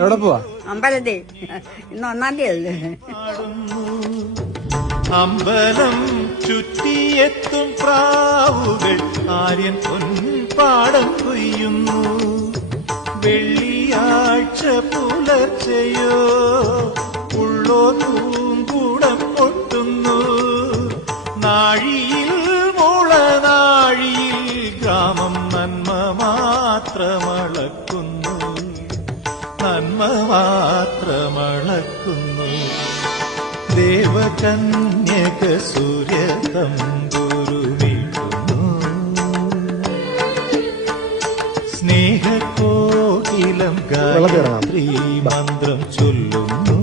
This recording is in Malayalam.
എവിടെ പോവാ? അമ്പലത്തിൽ. ഇന്ന് 1-ാം തീയതി. അമ്പലം ചുറ്റിയെത്തും പ്രാവുകൾ ആര്യൻ പൊൻപാടം കൊയ്യുന്നു. വെള്ളിയാഴ്ച പുലർച്ചയോ ഉള്ളോ പൂങ്കൂടം പൊട്ടുന്നു. നാഴിയിൽ മുളനാഴിയിൽ ഗ്രാമം നന്മ മാത്രമളക്കുന്നു. നന്മ മാത്രമളക്കുന്നു. ദേവകന്യക സൂര്യ തമ്പുരുമീട്ടുന്നു. സ്നേഹകോകിലം ഗായത്രി മന്ത്രം ചൊല്ലുന്നു.